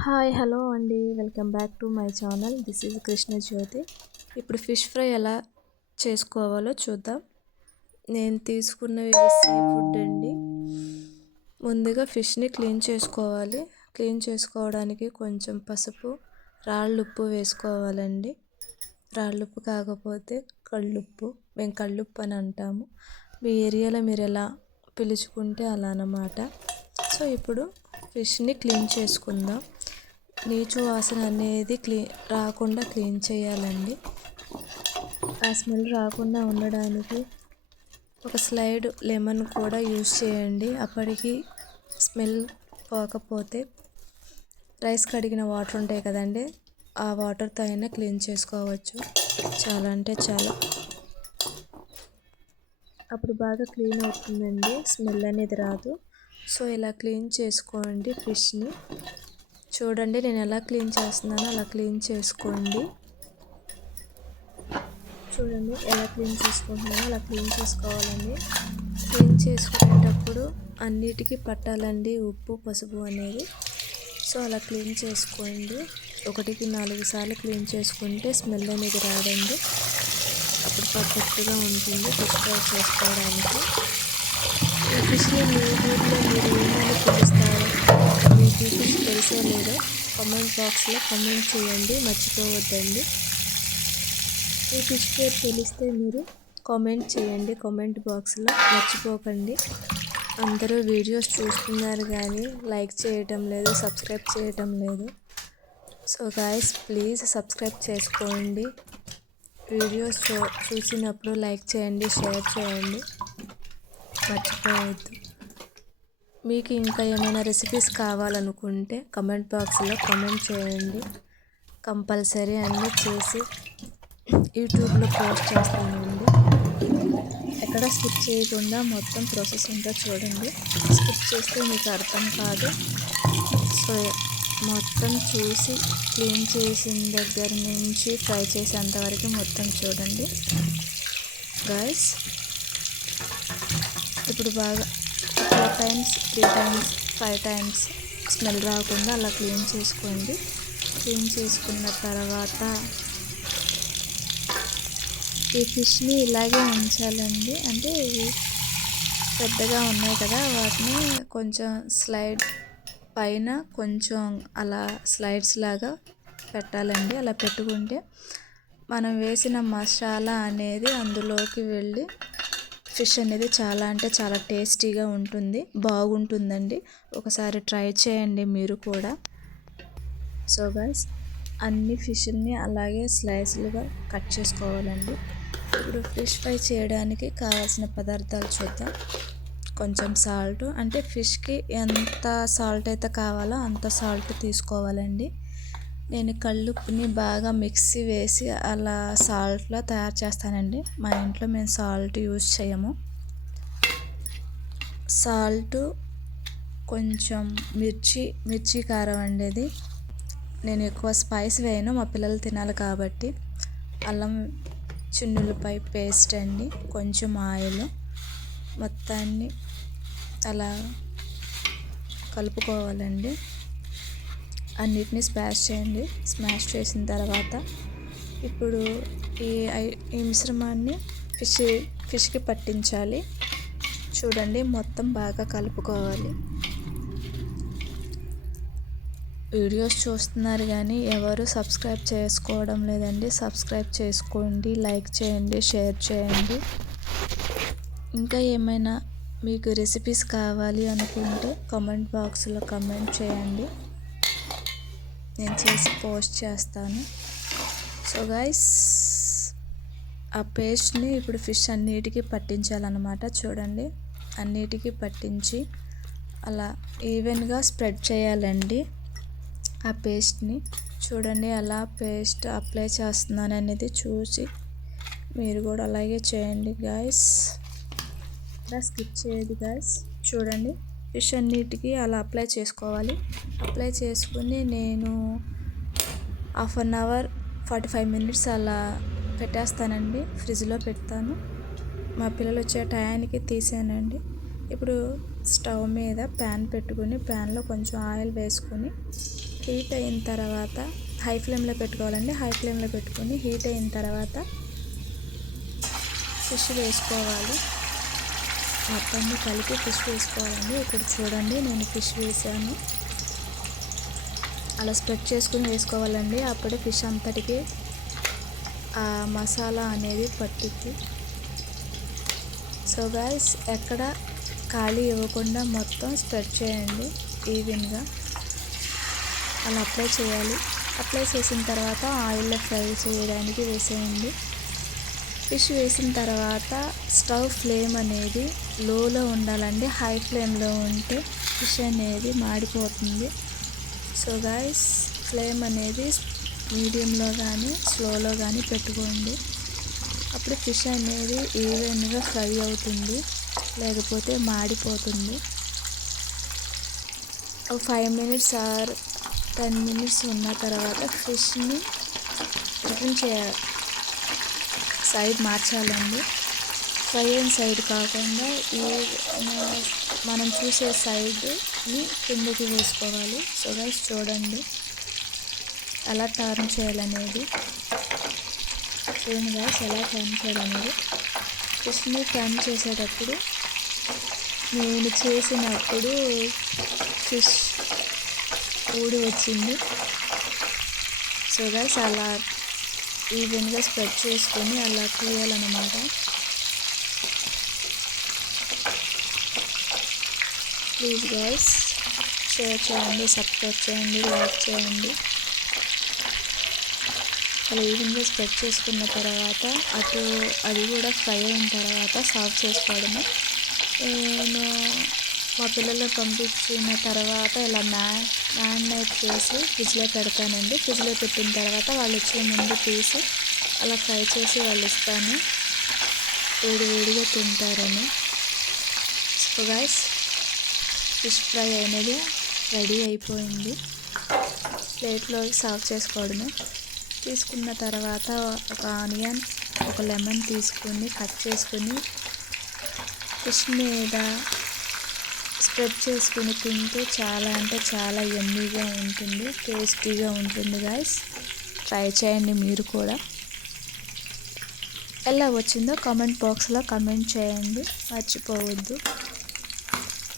Hi hello అండి, welcome back to my channel. This is Krishna Jyothi. ఇప్పుడు fish fry ఎలా చేసుకోవాలో చూద్దాం. నేను తీసుకున్నవి సీ ఫుడ్ అండి. ముందుగా ఫిష్ని క్లీన్ చేసుకోవాలి. క్లీన్ చేసుకోవడానికి కొంచెం పసుపు, రాళ్ళుప్పు వేసుకోవాలండి. రాళ్ళుప్పు కాకపోతే కళ్ళుప్పు, మేము కళ్ళుప్పు అని అంటాము. మీ ఏరియాలో మీరు ఎలా పిలుచుకుంటే అలా అన్నమాట. సో ఇప్పుడు ఫిష్ని క్లీన్ చేసుకుందాం. నీచు వాసన అనేది రాకుండా క్లీన్ చేయాలండి. ఆ స్మెల్ రాకుండా ఉండడానికి ఒక స్లైడ్ లెమన్ కూడా యూజ్ చేయండి. అప్పటికి స్మెల్ పోకపోతే రైస్ కడిగిన వాటర్ ఉంటాయి కదండి, ఆ వాటర్తో అయినా క్లీన్ చేసుకోవచ్చు. చాలా అంటే చాలా, అప్పుడు బాగా క్లీన్ అవుతుందండి, స్మెల్ అనేది రాదు. సో ఇలా క్లీన్ చేసుకోండి ఫిష్ని. చూడండి నేను ఎలా క్లీన్ చేస్తున్నానో అలా క్లీన్ చేసుకోండి. చూడండి ఎలా క్లీన్ చేసుకుంటున్నానో అలా క్లీన్ చేసుకోవాలండి. క్లీన్ చేసుకునేటప్పుడు అన్నిటికీ పట్టాలండి ఉప్పు, పసుపు అనేది. సో అలా క్లీన్ చేసుకోండి. 1-4 సార్లు క్లీన్ చేసుకుంటే స్మెల్ అనేది రాదండి. అప్పుడు పర్ఫెక్ట్గా ఉంటుంది ఫిష్ ఫ్రై చేసుకోవడానికి. ఈ ఫిష్ని మీ ఊళ్ళో మీరు ఏమైనా పిలుస్తారో, మీకు ఈ ఫిష్ తెలుసో లేదో కామెంట్ బాక్స్లో కామెంట్ చేయండి, మర్చిపోవద్దండి. ఈ ఫిష్ పేరు తెలిస్తే మీరు కామెంట్ చేయండి కామెంట్ బాక్స్లో, మర్చిపోకండి. అందరూ వీడియోస్ చూస్తున్నారు కానీ లైక్ చేయటం లేదు, సబ్స్క్రైబ్ చేయటం లేదు. సో గాయస్ ప్లీజ్ సబ్స్క్రైబ్ చేసుకోండి. వీడియోస్ చూసినప్పుడు లైక్ చేయండి, షేర్ చేయండి, మర్చిపోవద్దు. మీకు ఇంకా ఏమైనా రెసిపీస్ కావాలనుకుంటే కమెంట్ బాక్స్లో కామెంట్ చేయండి. కంపల్సరీ అన్నీ చేసి యూట్యూబ్లో పోస్ట్ చేస్తానండి. ఎక్కడ స్కిప్ చేయకుండా మొత్తం ప్రాసెస్ అంతా చూడండి. స్కిప్ చేస్తే మీకు అర్థం కాదు. సో మొత్తం చూసి క్లీన్ చేసిన దగ్గర నుంచి ఫ్రై చేసేంతవరకు మొత్తం చూడండి గాయస్. ఇప్పుడు బాగా 4 టైమ్స్, 3 టైమ్స్, 5 టైమ్స్ స్మెల్ రాకుండా అలా క్లీన్ చేసుకోండి. క్లీన్ చేసుకున్న తర్వాత ఈ ఫిష్ని ఇలాగే ఉంచాలండి. అంటే ఇవి పెద్దగా ఉన్నాయి కదా, వాటిని కొంచెం స్లైడ్ పైన కొంచెం అలా స్లైడ్స్ లాగా పెట్టాలండి. అలా పెట్టుకుంటే మనం వేసిన మసాలా అనేది అందులోకి వెళ్ళి ఫిష్ అనేది చాలా అంటే చాలా టేస్టీగా ఉంటుంది, బాగుంటుందండి. ఒకసారి ట్రై చేయండి మీరు కూడా. సో గైస్ అన్ని ఫిష్ని అలాగే స్లైస్లుగా కట్ చేసుకోవాలండి. ఇప్పుడు ఫిష్ ఫ్రై చేయడానికి కావాల్సిన పదార్థాలు చూద్దాం. కొంచెం సాల్ట్, అంటే ఫిష్కి ఎంత సాల్ట్ అయితే కావాలో అంత సాల్ట్ తీసుకోవాలండి. నేను కళ్ళుప్పుని బాగా మిక్సీ వేసి అలా సాల్ట్లో తయారు చేస్తానండి. మా ఇంట్లో మేము సాల్ట్ యూజ్ చేయము. సాల్ట్, కొంచెం మిర్చి కారం అండి. ఇది నేను ఎక్కువ స్పైస్ వేయను, మా పిల్లలు తినాలి కాబట్టి. అల్లం చిన్నులపై పేస్ట్ అండి, కొంచెం ఆయిల్, మొత్తాన్ని అలా కలుపుకోవాలండి. అన్నిటినీ స్మాష్ చేయండి. స్మాష్ చేసిన తర్వాత ఇప్పుడు ఈ మిశ్రమాన్ని ఫిష్కి పట్టించాలి. చూడండి మొత్తం బాగా కలుపుకోవాలి. వీడియోస్ చూస్తున్నారు కానీ ఎవరు సబ్స్క్రైబ్ చేసుకోవడం లేదండి. సబ్స్క్రైబ్ చేసుకోండి, లైక్ చేయండి, షేర్ చేయండి. ఇంకా ఏమైనా మీకు రెసిపీస్ కావాలి అనుకుంటే కామెంట్ బాక్స్లో కామెంట్ చేయండి, నేను చేసి పోస్ట్ చేస్తాను. సో గైస్ ఆ పేస్ట్ని ఇప్పుడు ఫిష్ అన్నిటికీ పట్టించాలన్నమాట. చూడండి అన్నిటికీ పట్టించి అలా ఈవెన్గా స్ప్రెడ్ చేయాలండి ఆ పేస్ట్ని. చూడండి అలా పేస్ట్ అప్లై చేస్తున్నాను అనేది చూసి మీరు కూడా అలాగే చేయండి గాయస్. అలా స్కిప్ చేయదు గాయస్. చూడండి ఫిష్ అన్నిటికీ అలా అప్లై చేసుకోవాలి. అప్లై చేసుకుని నేను 1/2 అవర్ 45 మినిట్స్ అలా పెట్టేస్తానండి, ఫ్రిడ్జ్లో పెడతాను. మా పిల్లలు వచ్చే టయానికి తీసానండి. ఇప్పుడు స్టవ్ మీద ప్యాన్ పెట్టుకుని ప్యాన్లో కొంచెం ఆయిల్ వేసుకుని హీట్ అయిన తర్వాత హై ఫ్లేమ్లో పెట్టుకోవాలండి. హై ఫ్లేమ్లో పెట్టుకొని హీట్ అయిన తర్వాత ఫిష్ వేసుకోవాలి. మొత్తాన్ని కలిపి ఫిష్ వేసుకోవాలండి. ఇక్కడ చూడండి, నేను ఫిష్ వేసాను. అలా స్ప్రెడ్ చేసుకుని వేసుకోవాలండి. అప్పుడే ఫిష్ అంతటికి ఆ మసాలా అనేది పట్టుద్ది. సో గైస్, ఎక్కడ ఖాళీ ఇవ్వకుండా మొత్తం స్ప్రెడ్ చేయండి ఈవెన్గా. అలా అప్లై చేయాలి. అప్లై చేసిన తర్వాత ఆయిల్లో ఫ్రై చేయడానికి వేసేయండి. ఫిష్ వేసిన తర్వాత స్టవ్ ఫ్లేమ్ అనేది లోలో ఉండాలండి. హై ఫ్లేమ్లో ఉంటే ఫిష్ అనేది మాడిపోతుంది. సో గైస్, ఫ్లేమ్ అనేది మీడియంలో కానీ స్లోలో కానీ పెట్టుకోండి. అప్పుడు ఫిష్ అనేది ఈవెన్గా ఫ్రై అవుతుంది, లేకపోతే మాడిపోతుంది. ఒక 5 మినిట్స్ ఆర్ 10 మినిట్స్ ఉన్న తర్వాత ఫిష్ని టిఫిన్ చేయాలి, సైడ్ మార్చాలండి. ఫ్రై అయిన సైడ్ కాకుండా మనం చూసే సైడ్ని కిందకి వేసుకోవాలి. సో గైస్ చూడండి ఎలా టర్న్ చేయాలనేది. చూడండి గైస్, ఎలా టర్న్ చేయాలనేది. ఫిష్ని టర్న్ చేసేటప్పుడు నేను చేసినప్పుడు ఫిష్ ఊడి వచ్చింది. సో గైస్, అలా ఈవెన్గా స్ప్రెడ్ చేసుకొని అలా తీయాలన్నమాట. ప్లీజ్ గైస్, షేర్ చేయండి, సబ్స్క్రైబ్ చేయండి, లైక్ చేయండి. అలా ఈవెన్గా స్ప్రెడ్ చేసుకున్న తర్వాత అది కూడా ఫ్రై అయిన తర్వాత సర్వ్ చేసుకోవడమే. నేను మా పిల్లలు పంపించిన తర్వాత ఇలా మ్యారినేట్ చేసి ఫ్రిడ్జ్లో పెడతానండి. ఫ్రిడ్జ్లో పెట్టిన తర్వాత వాళ్ళు వచ్చే ముందు తీసి అలా ఫ్రై చేసి వాళ్ళు ఇస్తాను, వేడిగా తింటారని. సో గైస్, ఫిష్ ఫ్రై అనేది రెడీ అయిపోయింది. ప్లేట్లో సర్వ్ చేసుకోవడమే. తీసుకున్న తర్వాత ఒక ఆనియన్, ఒక లెమన్ తీసుకొని కట్ చేసుకొని ఫిష్ మీద స్ప్రెడ్ చేసుకుని తింటే చాలా అంటే చాలా యమ్మీగా ఉంటుంది, టేస్టీగా ఉంటుంది గైస్. ట్రై చేయండి మీరు కూడా. ఎలా వచ్చిందో కామెంట్ బాక్స్లో కామెంట్ చేయండి, మర్చిపోవద్దు.